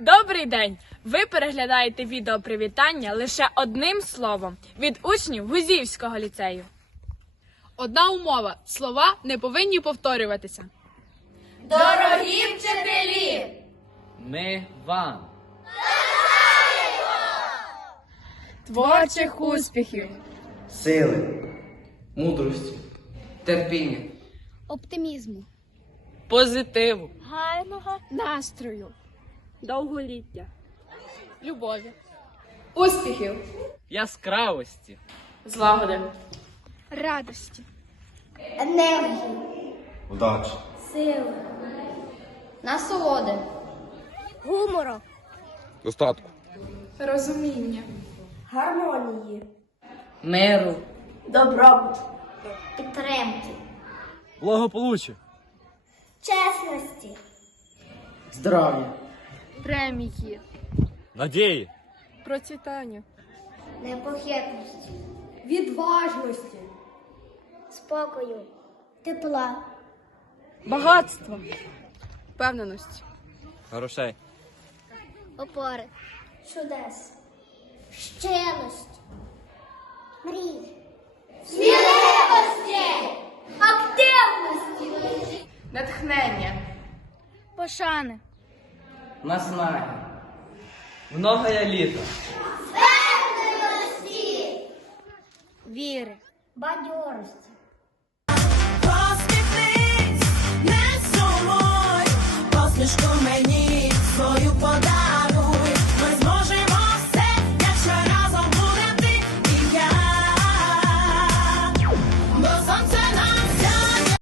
Добрий день! Ви переглядаєте відео привітання лише одним словом від учнів Гузівського ліцею. Одна умова: слова не повинні повторюватися. Дорогі вчителі! Ми вам. Творчих успіхів! сили, мудрості, терпіння. оптимізму, Позитиву. гарного настрою, довголіття, любові, успіхів, Яскравості. Злагоди. радості, Енергії, Удачі. сили, насолоди, гумору, Достатку. розуміння, гармонії, Миру. добробут, підтримки, Благополуччя. чесності, Здрав'я. Премії, Надії. процвітання, непохитності, відважності, спокою, тепла, багатства, впевненості, Грошей. опори, чудес, щирості, мрій, сміливості, активності, натхнення, пошани, наснаги, многое літо, Впевненості, віри, бадьорості. Посміхнись, не сумуй, посмішку мені свою подай.